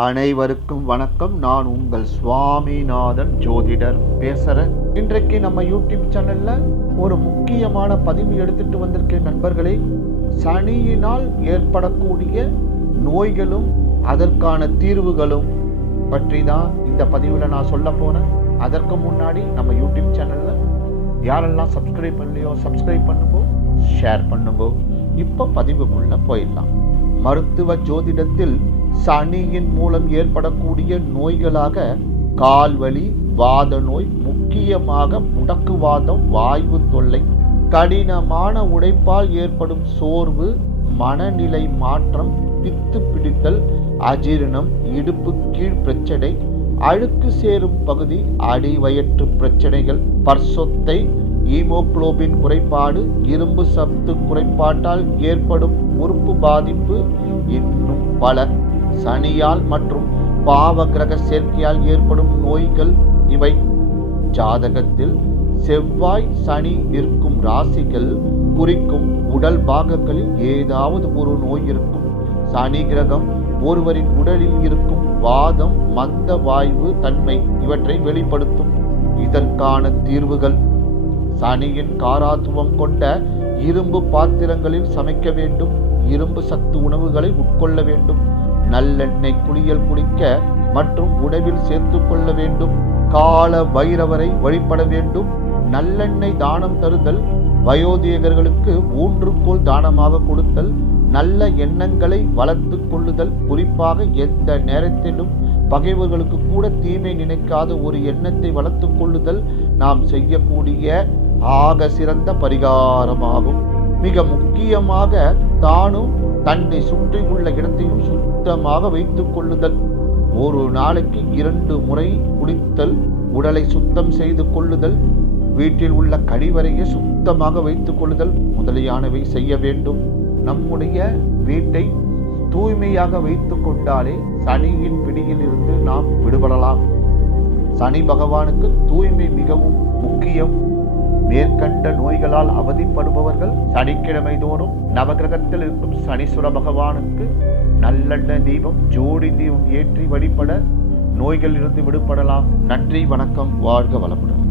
அனைவருக்கும் வணக்கம். நான் உங்கள் சுவாமிநாதன் ஜோதிடர் பேசுகிறேன். இன்றைக்கு நம்ம யூடியூப் சேனலில் ஒரு முக்கியமான பதிவு எடுத்துட்டு வந்திருக்கேன் நண்பர்களே. சனியினால் ஏற்படக்கூடிய நோய்களும் அதற்கான தீர்வுகளும் பற்றி தான் இந்த பதிவில் நான் சொல்ல போனேன். அதற்கு முன்னாடி நம்ம யூடியூப் சேனலில் யாரெல்லாம் சப்ஸ்கிரைப் பண்ணலையோ சப்ஸ்கிரைப் பண்ணுங்கோ, ஷேர் பண்ணுங்கோ. இப்போ பதிவுக்குள்ளே போயிடலாம். மருத்துவ ஜோதிடத்தில் சனியின் மூலம் ஏற்படக்கூடிய நோய்களாக கால்வலி, வாத நோய், முக்கியமாக முடக்குவாதம், வாய்வு தொல்லை, கடினமான உழைப்பால் ஏற்படும் சோர்வு, மனநிலை மாற்றம், பித்து பிடித்தல், அஜீரணம், இடுப்பு கீழ் பிரச்சனை, அழுக்கு சேரும் பகுதி, அடிவயிற்று பிரச்சனைகள், பர்சொத்தை, ஈமோகுளோபின் குறைபாடு, இரும்பு சத்து குறைபாட்டால் ஏற்படும் உறுப்பு பாதிப்பு, இன்னும் பல. சனியால் மற்றும் பாவ கிரக சேர்க்கையால் ஏற்படும் நோய்கள் இவை. ஜாதகத்தில் செவ்வாய் சனி நிற்கும் ராசிகள் குறிக்கும் உடல் பாகங்களில் ஏதாவது ஒரு நோய் இருக்கும். சனி கிரகம் ஒருவரின் உடலில் இருக்கும் வாதம், மந்த வாய்வு தன்மை இவற்றை வெளிப்படுத்தும். இதற்கான தீர்வுகள்: சனியின் காராத்துவம் கொண்ட இரும்பு பாத்திரங்களில் சமைக்க வேண்டும். இரும்பு சத்து உணவுகளை உட்கொள்ள வேண்டும். நல்லெண்ணெய் குளியல் குடிக்க மற்றும் உணவில் சேர்த்து கொள்ள வேண்டும். கால பைரவரை வழிபட வேண்டும். நல்லெண்ணெய் தானம் தருதல், வயோதிகர்களுக்கு ஊன்றுகோல் தானமாக கொடுத்தல், நல்ல எண்ணங்களை வளர்த்து கொள்ளுதல், குறிப்பாக எந்த நேரத்திலும் பகைவர்களுக்கு கூட தீமை நினைக்காத ஒரு எண்ணத்தை வளர்த்து கொள்ளுதல் நாம் செய்யக்கூடிய ஆக சிறந்த பரிகாரமாகும். மிக முக்கியமாக தானும் தன்னை சுற்றி உள்ள இடத்தையும் சுத்தமாக வைத்துக் கொள்ளுதல். ஒரு நாளைக்கு 2 முறை குளித்தல், உடலை சுத்தம் செய்து கொள்ளுதல், வீட்டில் உள்ள கழிவறையை சுத்தமாக வைத்துக் கொள்ளுதல் முதலியானவை செய்ய வேண்டும். நம்முடைய வீட்டை தூய்மையாக வைத்துக் கொண்டாலே சனியின் பிடியில் இருந்து நாம் விடுபடலாம். சனி பகவானுக்கு தூய்மை மிகவும் முக்கியம். மேற்கண்ட நோய்களால் அவதிப்படுபவர்கள் சனிக்கிழமை தோறும் நவகிரகத்தில் இருக்கும் சனீஸ்வர பகவானுக்கு நல்லெண்ணெய் தீபம், ஜோடி தீபம் ஏற்றி வழிபட நோய்களிலிருந்து விடுபடலாம். நன்றி, வணக்கம், வாழ்க வளமுடன்.